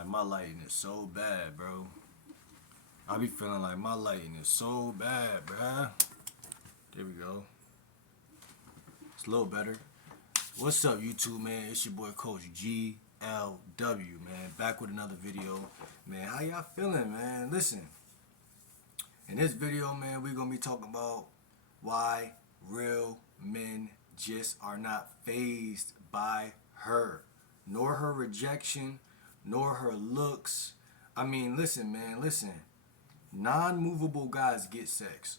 like my lighting is so bad, bro. I be feeling like my lighting is so bad, bruh. There we go. It's a little better. What's up, YouTube, man? It's your boy, Coach GLW, man. Back with another video. Man, how y'all feeling, man? Listen. In this video, man, we're going to be talking about why real men just are not fazed by her. Nor her rejection, nor her looks. I mean, listen, man, listen. Non-movable guys get sex.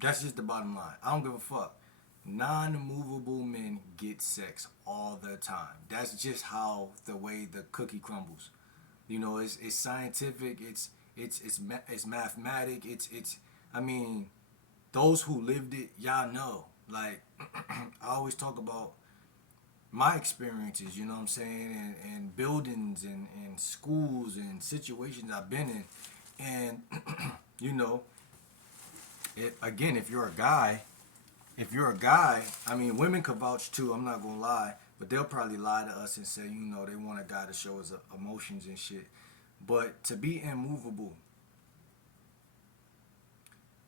That's just the bottom line. I don't give a fuck. Non-movable men get sex all the time. That's just how the way the cookie crumbles. You know, it's scientific. It's mathematic. It's. I mean, those who lived it, y'all know. Like I always talk about my experiences. You know what I'm saying, and buildings and schools and situations I've been in, and you know, again, if you're a guy, I mean, women could vouch too. I'm not gonna lie, but they'll probably lie to us and say, you know, they want a guy to show us emotions and shit. But to be immovable,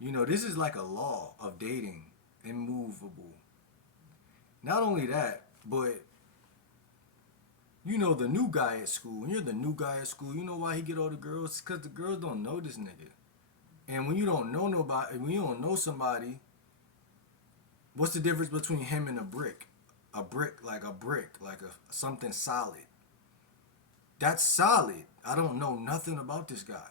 you know, this is like a law of dating. Immovable. Not only that, but you know, the new guy at school. When you're the new guy at school, you know why he get all the girls? Because the girls don't know this nigga. And when you don't know nobody, when you don't know somebody, what's the difference between him and a brick? A brick, like something solid. That's solid. I don't know nothing about this guy.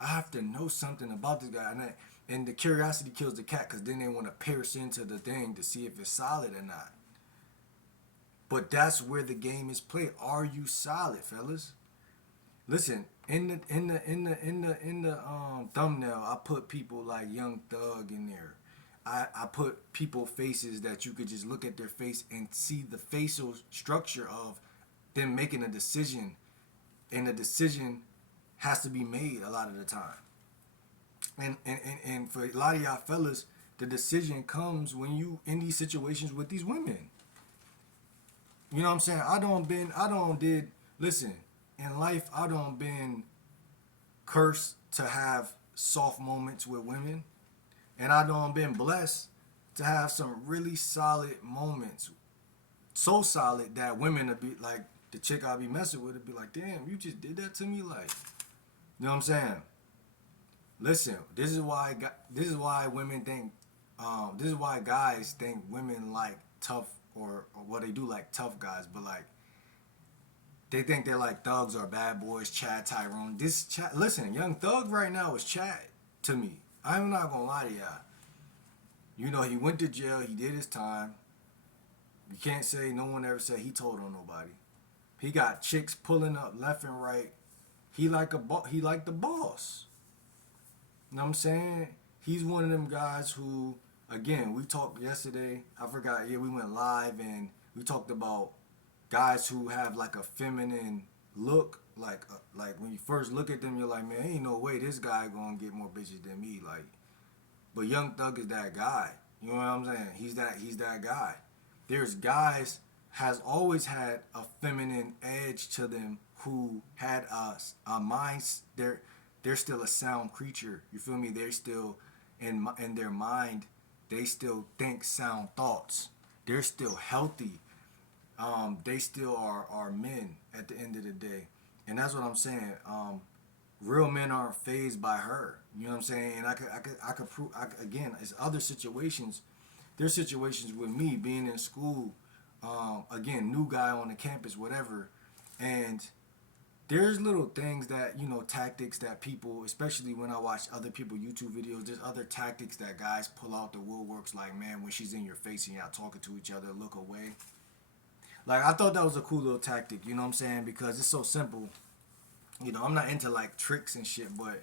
I have to know something about this guy. And the curiosity kills the cat, because then they want to pierce into the thing to see if it's solid or not. But that's where the game is played. Are you solid, fellas? Listen, in the thumbnail, I put people like Young Thug in there. I put people faces that you could just look at their face and see the facial structure of them making a decision, and the decision has to be made a lot of the time. And for a lot of y'all fellas, the decision comes when you in these situations with these women. You know what I'm saying? Listen, in life, I don't been cursed to have soft moments with women. And I don't been blessed to have some really solid moments. So solid that women would be like, the chick I be messing with would be like, damn, you just did that to me? Like, you know what I'm saying? Listen, this is why women think, this is why guys think women like tough, or what they do like tough guys, but like, they think they're like thugs or bad boys, Chad Tyrone. Listen, Young Thug right now is Chad to me. I'm not gonna lie to y'all. You know, he went to jail, he did his time. You can't say, no one ever said he told on nobody. He got chicks pulling up left and right. He like the boss. You know what I'm saying? He's one of them guys who, again, we talked yesterday. I forgot. Yeah, we went live and we talked about guys who have like a feminine look. Like when you first look at them, you're like, man, ain't no way this guy gonna get more bitches than me. Like, but Young Thug is that guy. You know what I'm saying? He's that guy. There's guys has always had a feminine edge to them who had a mind. They're still a sound creature. You feel me? They're still in their mind. They still think sound thoughts. They're still healthy. They still are men at the end of the day. And that's what I'm saying. Real men aren't fazed by her. You know what I'm saying? And I could prove, again, it's other situations. There's situations with me being in school, again, new guy on the campus, whatever. And there's little things that, you know, tactics that people, especially when I watch other people YouTube videos, there's other tactics that guys pull out the woodworks, like, man, when she's in your face and y'all talking to each other, look away. Like, I thought that was a cool little tactic, you know what I'm saying? Because it's so simple. You know, I'm not into, like, tricks and shit, but,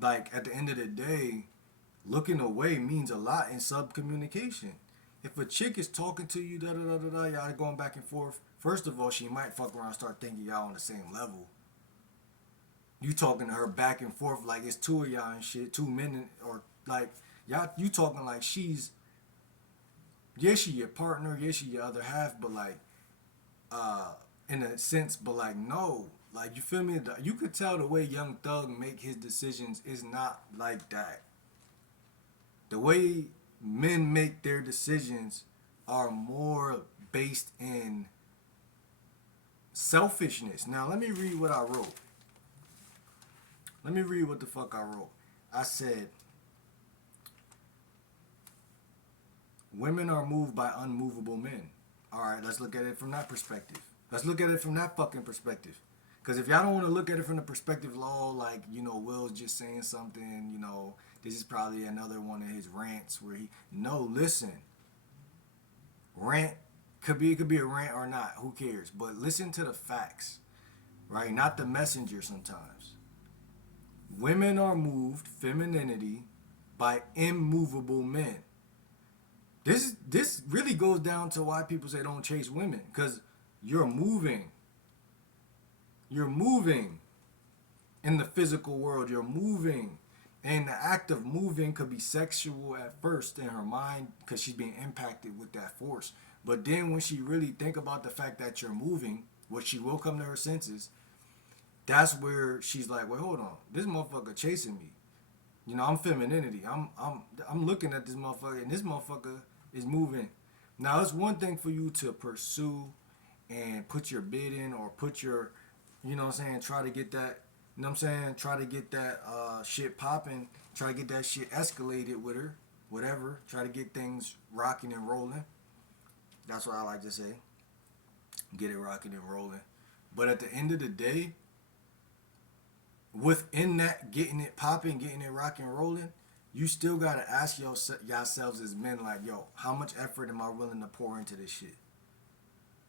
like, at the end of the day, looking away means a lot in sub-communication. If a chick is talking to you, da-da-da-da-da, y'all going back and forth, first of all, she might fuck around and start thinking y'all on the same level. You talking to her back and forth like it's two of y'all and shit, two men, or, like, y'all, you talking like she's, yeah, she your partner, yeah, she your other half, but, like, in a sense, but, like, no. Like, you feel me? You could tell the way Young Thug make his decisions is not like that. The way men make their decisions are more based in selfishness. Now, let me read what I wrote. Let me read what the fuck I wrote. I said, women are moved by unmovable men. All right, let's look at it from that perspective. Let's look at it from that fucking perspective. Because if y'all don't want to look at it from the perspective of all, like, Will's just saying something, this is probably another one of his rants where no, listen. Rant, it could be a rant or not, who cares? But listen to the facts, right? Not the messenger sometimes. Women are moved, femininity, by immovable men. This really goes down to why people say don't chase women, because you're moving. You're moving in the physical world. You're moving. And the act of moving could be sexual at first in her mind because she's being impacted with that force. But then when she really think about the fact that you're moving, which she will come to her senses, that's where she's like, wait, hold on. This motherfucker chasing me. I'm femininity. I'm looking at this motherfucker, and this motherfucker is moving. Now, it's one thing for you to pursue and put your bid in, or put your, try to get that, try to get that shit popping, try to get that shit escalated with her, whatever, try to get things rocking and rolling. That's what I like to say. Get it rocking and rolling. But at the end of the day, within that, getting it popping, getting it rocking and rolling, you still got to ask yourselves as men, like, yo, how much effort am I willing to pour into this shit?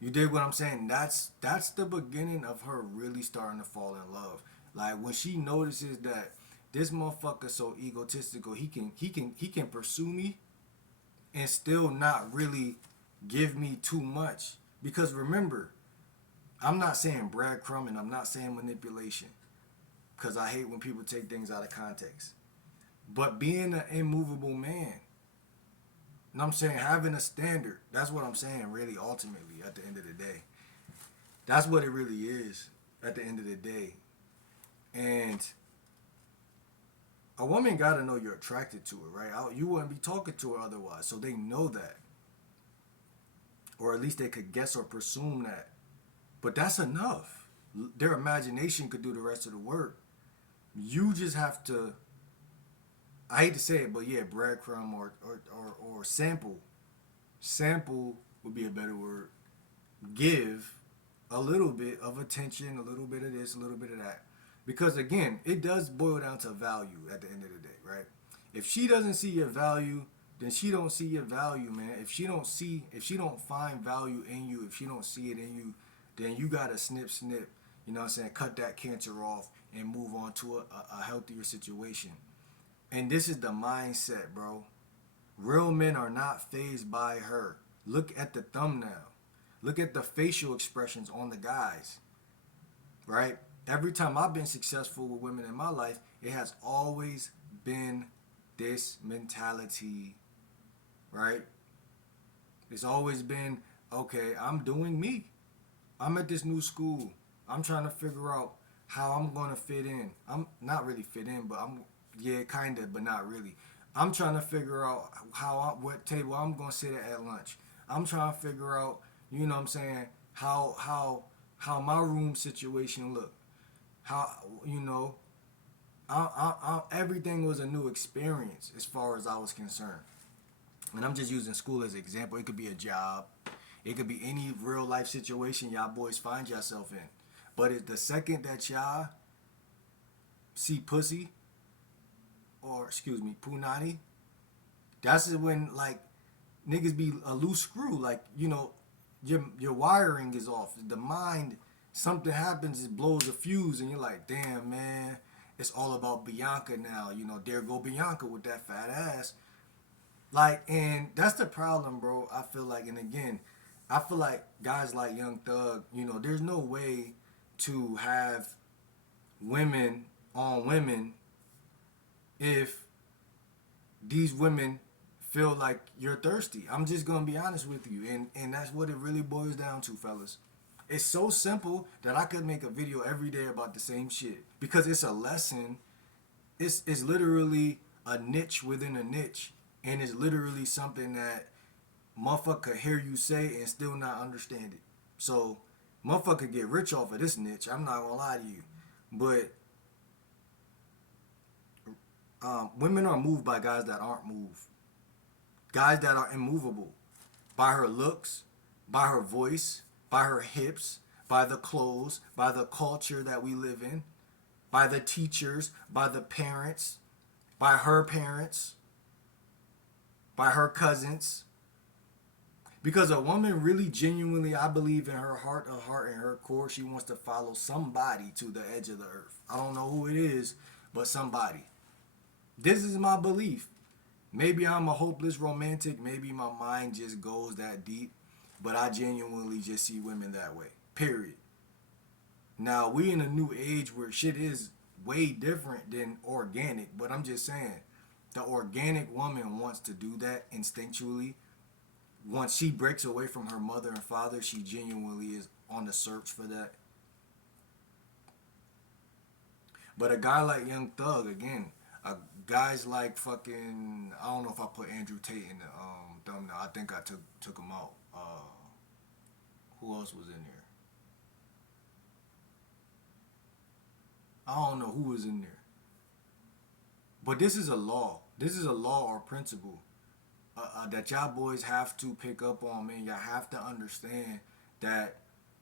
You dig what I'm saying? That's the beginning of her really starting to fall in love. Like, when she notices that this motherfucker so egotistical, he can pursue me and still not really give me too much. Because remember, I'm not saying breadcrumb and I'm not saying manipulation, because I hate when people take things out of context. But being an immovable man, and I'm saying having a standard, that's what I'm saying really ultimately at the end of the day. That's what it really is at the end of the day. And a woman got to know you're attracted to her, right? You wouldn't be talking to her otherwise, so they know that. Or at least they could guess or presume that. But that's enough. Their imagination could do the rest of the work. You just have to, I hate to say it, but yeah, breadcrumb or sample. Sample would be a better word. Give a little bit of attention, a little bit of this, a little bit of that. Because again, it does boil down to value at the end of the day, right? If she doesn't see your value, then she don't see your value, man. If she don't find value in you, if she don't see it in you, then you gotta snip, cut that cancer off and move on to a healthier situation. And this is the mindset, bro. Real men are not fazed by her. Look at the thumbnail. Look at the facial expressions on the guys, right? Every time I've been successful with women in my life, it has always been this mentality, right? It's always been, okay, I'm doing me. I'm at this new school. I'm trying to figure out how I'm going to fit in. I'm not really fit in, but kind of, but not really. I'm trying to figure out what table I'm going to sit at lunch. I'm trying to figure out, how my room situation look. How, everything was a new experience as far as I was concerned. And I'm just using school as an example. It could be a job. It could be any real life situation y'all boys find yourself in. But the second that y'all see pussy, or punani, that's when, like, niggas be a loose screw. Like, your wiring is off. The mind, something happens, it blows a fuse, and you're like, damn, man, it's all about Bianca now. There go Bianca with that fat ass. Like, and that's the problem, bro. I feel like, and again, I feel like guys like Young Thug, there's no way to have women on women if these women feel like you're thirsty. I'm just gonna be honest with you, and that's what it really boils down to, fellas. It's so simple that I could make a video every day about the same shit because it's a lesson. It's literally a niche within a niche, and it's literally something that motherfucker could hear you say and still not understand it. So motherfucker get rich off of this niche. I'm not gonna lie to you, but women are moved by guys that aren't moved, guys that are immovable by her looks, by her voice, by her hips, by the clothes, by the culture that we live in, by the teachers, by the parents, by her parents, by her cousins. Because a woman really genuinely, I believe in her heart of heart and her core, she wants to follow somebody to the edge of the earth. I don't know who it is, but somebody. This is my belief. Maybe I'm a hopeless romantic. Maybe my mind just goes that deep. But I genuinely just see women that way. Period. Now, we in a new age where shit is way different than organic. But I'm just saying, the organic woman wants to do that instinctually. Once she breaks away from her mother and father, she genuinely is on the search for that. But a guy like Young Thug, again, guys like fucking, I don't know if I put Andrew Tate in the thumbnail. I think I took him out. Who else was in there? I don't know who was in there. But this is a law. This is a law or principle that y'all boys have to pick up on, man. Y'all have to understand that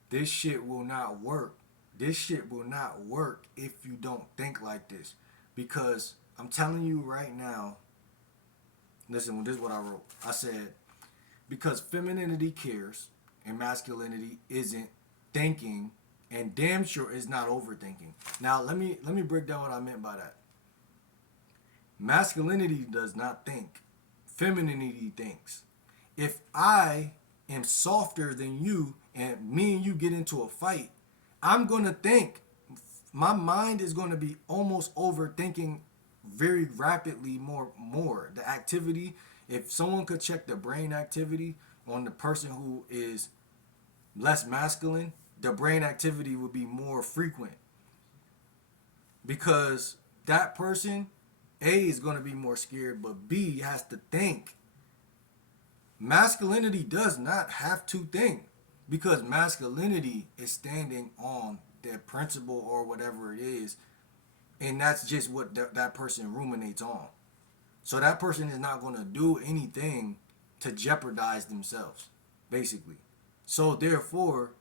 this shit will not work. This shit will not work if you don't think like this. Because I'm telling you right now, listen, this is what I wrote. I said, because femininity cares and masculinity isn't thinking, and damn sure is not overthinking. Now, let me break down what I meant by that. Masculinity does not think. Femininity thinks. If I am softer than you and me and you get into a fight, I'm going to think. My mind is going to be almost overthinking very rapidly more. The activity, if someone could check the brain activity on the person who is less masculine, the brain activity would be more frequent. Because that person, A, is going to be more scared, but B, has to think. Masculinity does not have to think. Because masculinity is standing on their principle or whatever it is. And that's just what that person ruminates on. So that person is not going to do anything to jeopardize themselves, basically. So therefore,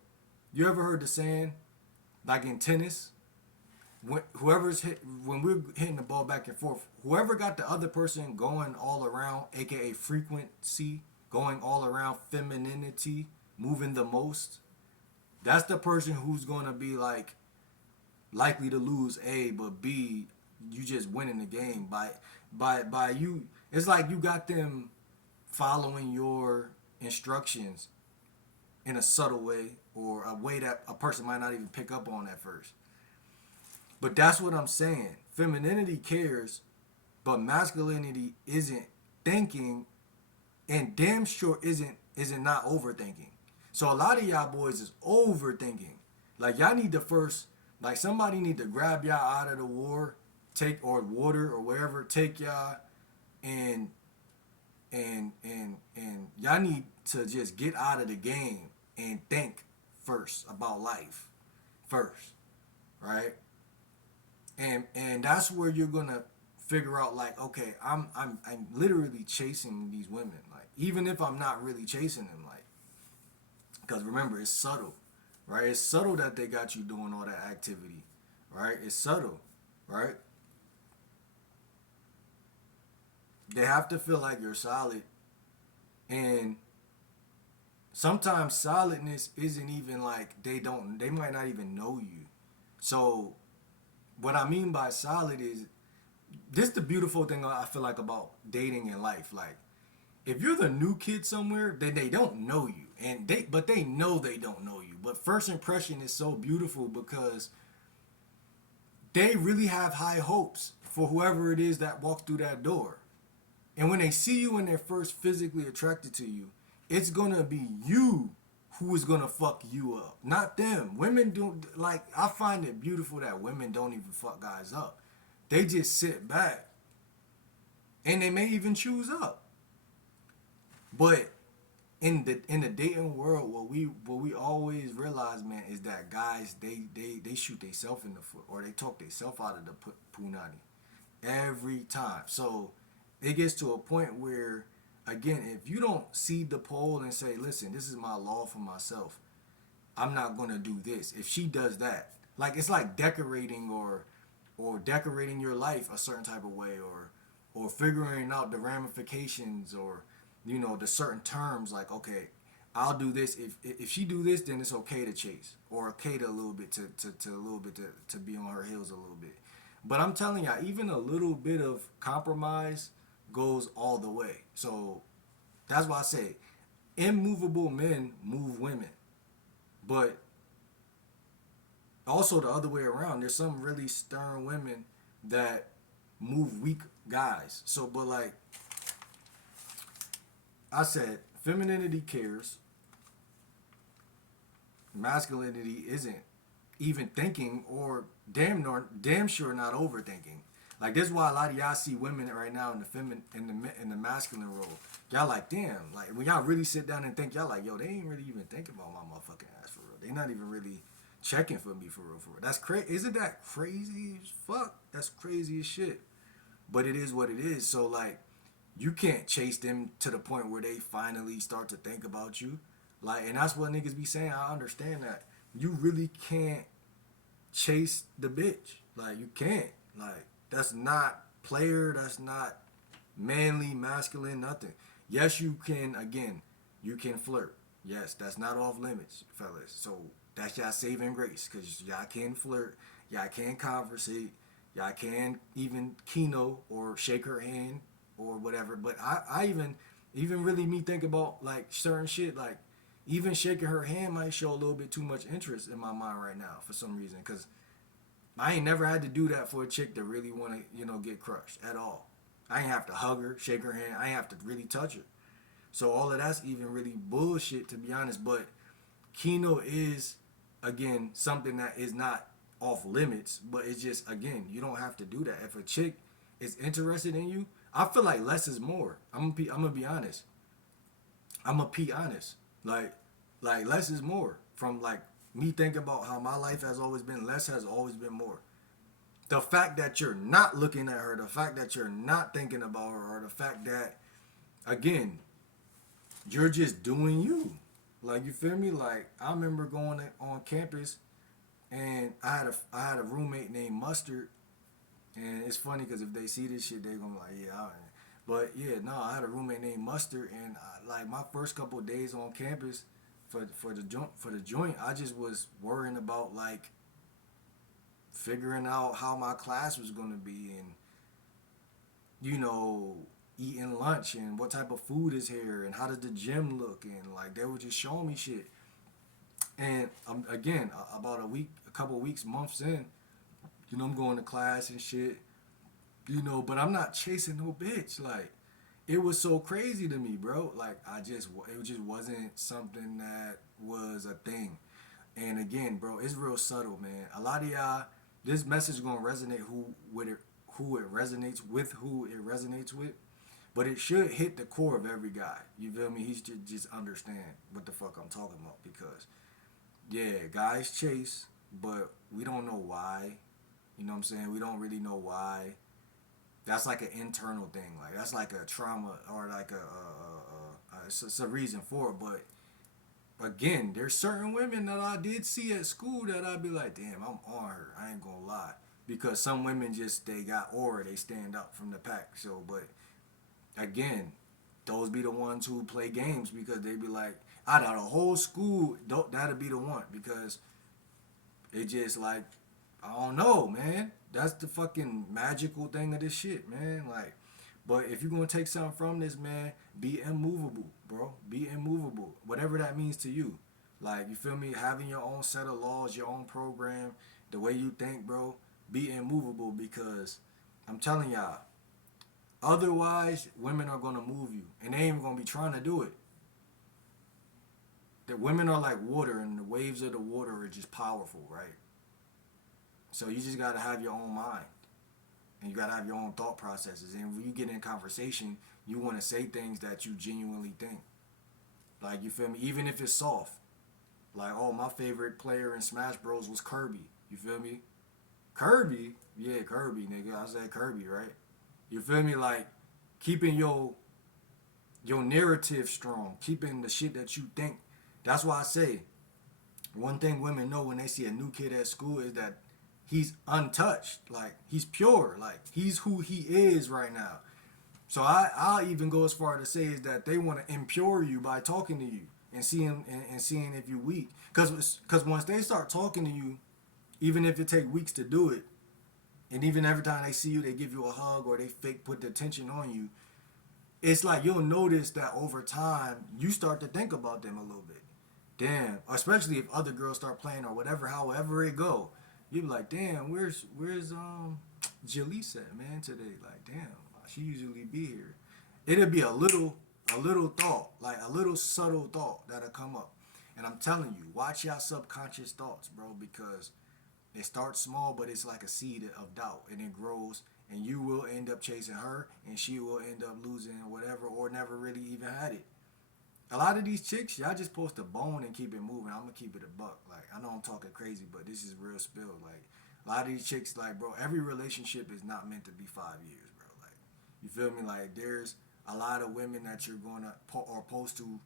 you ever heard the saying, like in tennis, when we're hitting the ball back and forth, whoever got the other person going all around, aka frequency, going all around femininity, moving the most, that's the person who's going to be like likely to lose, A, but B, you just winning the game by you. It's like you got them following your instructions in a subtle way or a way that a person might not even pick up on at first. But that's what I'm saying. Femininity cares, but masculinity isn't thinking, and damn sure isn't not overthinking. So a lot of y'all boys is overthinking. Like y'all need to first, like somebody need to grab y'all out of the war, or water or wherever, take y'all and y'all need to just get out of the game and think first about life first, right? And that's where you're gonna figure out, like, okay, I'm literally chasing these women, like, even if I'm not really chasing them, like, because remember, it's subtle, right? It's subtle that they got you doing all that activity, right? It's subtle, right? They have to feel like you're solid, and sometimes solidness isn't even like they might not even know you. So what I mean by solid is, this the beautiful thing I feel like about dating in life. Like, if you're the new kid somewhere, then they don't know you, but they know they don't know you. But first impression is so beautiful because they really have high hopes for whoever it is that walks through that door. And when they see you and they're first physically attracted to you, it's gonna be you who is gonna fuck you up, not them. Women do, like, I find it beautiful that women don't even fuck guys up. They just sit back and they may even choose up. But in the dating world, what we always realize, man, is that guys they shoot themselves in the foot or they talk themselves out of the punani every time. So it gets to a point where, again, if you don't see the pole and say, listen, this is my law for myself, I'm not gonna do this. If she does that, like, it's like decorating or decorating your life a certain type of way, or figuring out the ramifications, or the certain terms, like, okay, I'll do this if she do this, then it's okay to chase, or okay to a little bit to a little bit to be on her heels a little bit. But I'm telling y'all, even a little bit of compromise goes all the way. So that's why I say immovable men move women. But also the other way around, there's some really stern women that move weak guys. So, but like I said, femininity cares, masculinity isn't even thinking, or damn sure not overthinking. Like, this is why a lot of y'all see women right now in the masculine role. Y'all like, damn, like, when y'all really sit down and think, y'all like, yo, they ain't really even thinking about my motherfucking ass for real. They not even really checking for me for real, for real. That's crazy. Isn't that crazy as fuck? That's crazy as shit. But it is what it is. So, like, you can't chase them to the point where they finally start to think about you. Like, and that's what niggas be saying. I understand that. You really can't chase the bitch. Like, you can't. Like, that's not player. That's not manly, masculine, nothing. Yes, you can, again, you can flirt. Yes, that's not off limits, fellas. So that's y'all saving grace, because y'all can flirt. Y'all can conversate. Y'all can even keno or shake her hand or whatever. But I even really me think about, like, certain shit, like, even shaking her hand might show a little bit too much interest in my mind right now for some reason, because I ain't never had to do that for a chick that really want to, get crushed at all. I ain't have to hug her, shake her hand. I ain't have to really touch her. So all of that's even really bullshit, to be honest. But keno is, again, something that is not off limits, but it's just, again, you don't have to do that. If a chick is interested in you, I feel like less is more. I'm gonna be honest. I'm gonna be honest. Like less is more. From, like, me thinking about how my life has always been, less has always been more. The fact that you're not looking at her, the fact that you're not thinking about her, or the fact that, again, you're just doing you. Like, you feel me? Like, I remember going on campus, and I had a roommate named Mustard, and it's funny because if they see this shit, they gonna be like, yeah, all right. But yeah, no, I had a roommate named Mustard, and like, my first couple of days on campus for the joint, I just was worrying about, like, figuring out how my class was gonna be, and eating lunch, and what type of food is here, and how does the gym look, and, like, they were just showing me shit. And again, about a couple of weeks, months in, I'm going to class and shit, but I'm not chasing no bitch. Like, it was so crazy to me, bro. Like, it just wasn't something that was a thing. And again, bro, it's real subtle, man. A lot of y'all, this message gonna resonate who it resonates with, but it should hit the core of every guy. You feel me? He should just understand what the fuck I'm talking about, because yeah, guys chase, but we don't know why. You know what I'm saying? We don't really know why. That's like an internal thing. Like, that's like a trauma, or like it's a reason for it. But again, there's certain women that I did see at school that I'd be like, damn, I'm on her. I ain't gonna lie. Because some women just, they got aura, they stand up from the pack. So, but again, those be the ones who play games, because they be like, out of the whole school, that'll be the one, because it just, like, I don't know, man. That's the fucking magical thing of this shit, man. Like, but if you're gonna take something from this, man, be immovable, bro. Be immovable. Whatever that means to you. Like, you feel me? Having your own set of laws, your own program, the way you think, bro. Be immovable, because I'm telling y'all, otherwise, women are gonna move you, and they ain't gonna be trying to do it. that women are like water, and the waves of the water are just powerful, right? So you just gotta have your own mind, and you gotta have your own thought processes. And when you get in conversation, you want to say things that you genuinely think. Like, you feel me? Even if it's soft. Like, oh, my favorite player in Smash Bros was Kirby. You feel me? Kirby, yeah, Kirby, nigga. I said Kirby, right? You feel me? Like, keeping your narrative strong, keeping the shit that you think. That's why I say one thing women know when they see a new kid at school is that he's untouched. Like, he's pure. Like, he's who he is right now. So I'll even go as far to say is that they want to impure you by talking to you and seeing if you're weak. Cause once they start talking to you, even if it take weeks to do it, and even every time they see you, they give you a hug or they fake put the attention on you. It's like you'll notice that over time you start to think about them a little bit. Damn, especially if other girls start playing or whatever, however it go, you be like, damn, where's Jalise at, man, today? Like, damn, she usually be here. It'll be a little thought, like a little subtle thought that'll come up. And I'm telling you, watch your subconscious thoughts, bro, because it starts small, but it's like a seed of doubt, and it grows, and you will end up chasing her, and she will end up losing whatever, or never really even had it. A lot of these chicks, y'all just supposed to bone and keep it moving. I'm gonna keep it a buck. Like, I know I'm talking crazy, but this is real spill. Like, a lot of these chicks, like, bro, every relationship is not meant to be 5 years, bro. Like, you feel me? Like, there's a lot of women that you're gonna or supposed to,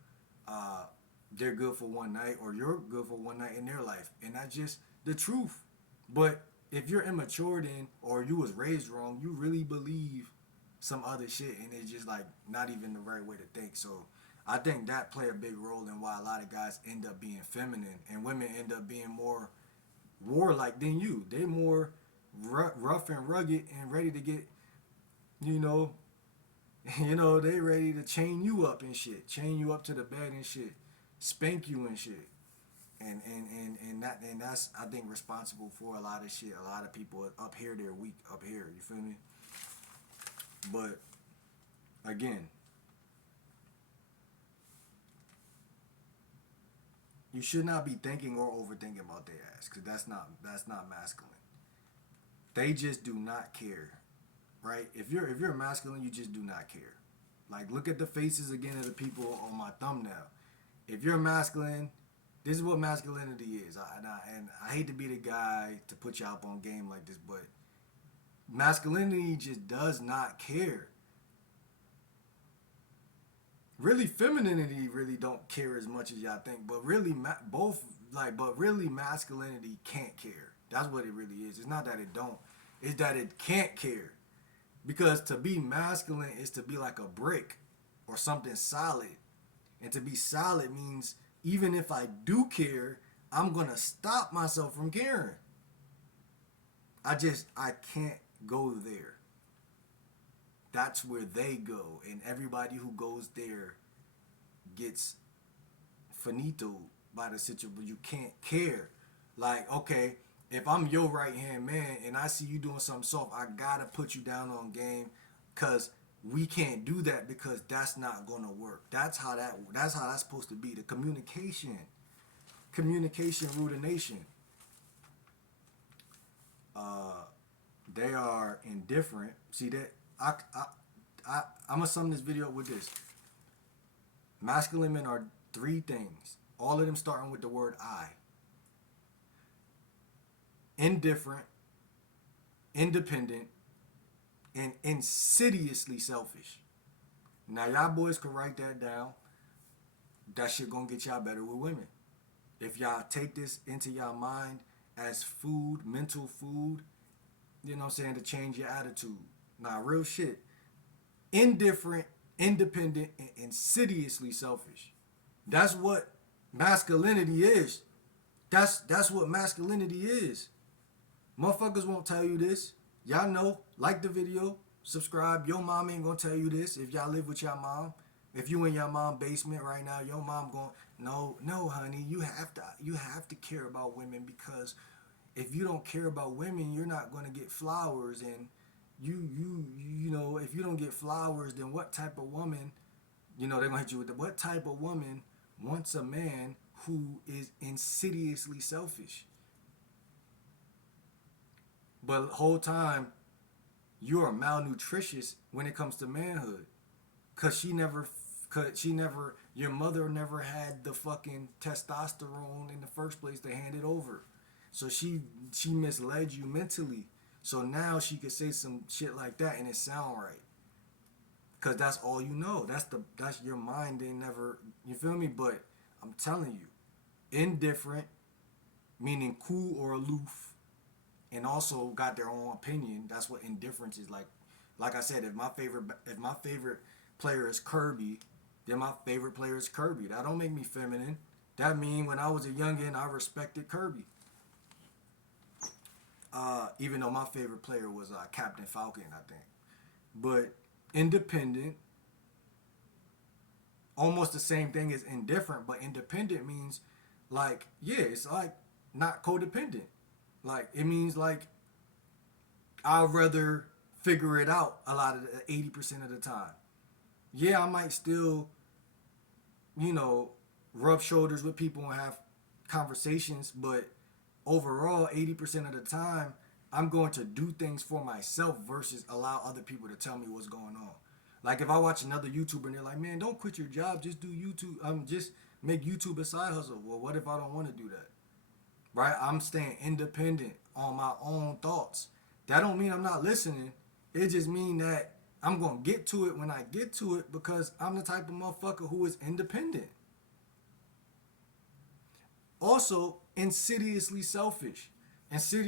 uh, they're good for one night, or you're good for one night in their life, and that's just the truth. But if you're immature then, or you was raised wrong, you really believe some other shit, and it's just like not even the right way to think. So I think that play a big role in why a lot of guys end up being feminine, and women end up being more warlike than you. They more rough and rugged and ready to get, you know, they ready to chain you up and shit, chain you up to the bed and shit, spank you and shit. And that's, I think, responsible for a lot of shit. A lot of people up here, they're weak up here. You feel me? But again, you should not be thinking or overthinking about their ass, because that's not masculine. They just do not care, right? If you're masculine, you just do not care. Like, look at the faces again of the people on my thumbnail. If you're masculine, this is what masculinity is. And I hate to be the guy to put you up on game like this, but masculinity just does not care. Really, femininity really don't care as much as y'all think, but really, but really, masculinity can't care. That's what it really is. It's not that it don't; it's that it can't care. Because to be masculine is to be like a brick or something solid, and to be solid means even if I do care, I'm gonna stop myself from caring. I can't go there. That's where they go, and everybody who goes there gets finito by the situation. You can't care. Like, okay, if I'm your right hand man and I see you doing something soft, I gotta put you down on game, cause we can't do that, because that's not gonna work. That's how that's supposed to be. The communication rule the nation. Uh, they are indifferent. See that I'm gonna sum this video up with this. Masculine men are three things. All of them starting with the word I. Indifferent, independent, and insidiously selfish. Now y'all boys can write that down. That shit gonna get y'all better with women. If y'all take this into y'all mind as food, mental food, you know what I'm saying, to change your attitude. Nah, real shit. Indifferent, independent, and insidiously selfish. That's what masculinity is. That's what masculinity is. Motherfuckers won't tell you this. Y'all know. Like the video. Subscribe. Your mom ain't gonna tell you this if y'all live with your mom. If you in your mom basement right now, your mom going, no, honey, you have to care about women, because if you don't care about women, you're not gonna get flowers, and if you don't get flowers, then what type of woman, they're gonna hit you with what type of woman wants a man who is insidiously selfish. But the whole time you are malnutritious when it comes to manhood. Cause your mother never had the fucking testosterone in the first place to hand it over. So she misled you mentally. So now she could say some shit like that and it sound right. Cause that's all you know. That's your mind. They never, you feel me? But I'm telling you, indifferent, meaning cool or aloof, and also got their own opinion. That's what indifference is like. Like I said, if my favorite player is Kirby, then my favorite player is Kirby. That don't make me feminine. That mean when I was a youngin, I respected Kirby. Even though my favorite player was Captain Falcon, I think. But independent, almost the same thing as indifferent, but independent means like, yeah, it's like not codependent. Like it means like I'd rather figure it out a lot of the 80% of the time. Yeah, I might still, you know, rub shoulders with people and have conversations, but overall, 80% of the time, I'm going to do things for myself versus allow other people to tell me what's going on. Like if I watch another YouTuber and they're like, "Man, don't quit your job, just do YouTube. Just make YouTube a side hustle." Well, what if I don't want to do that? Right? I'm staying independent on my own thoughts. That don't mean I'm not listening. It just mean that I'm gonna get to it when I get to it because I'm the type of motherfucker who is independent. Also, insidiously selfish. Insidious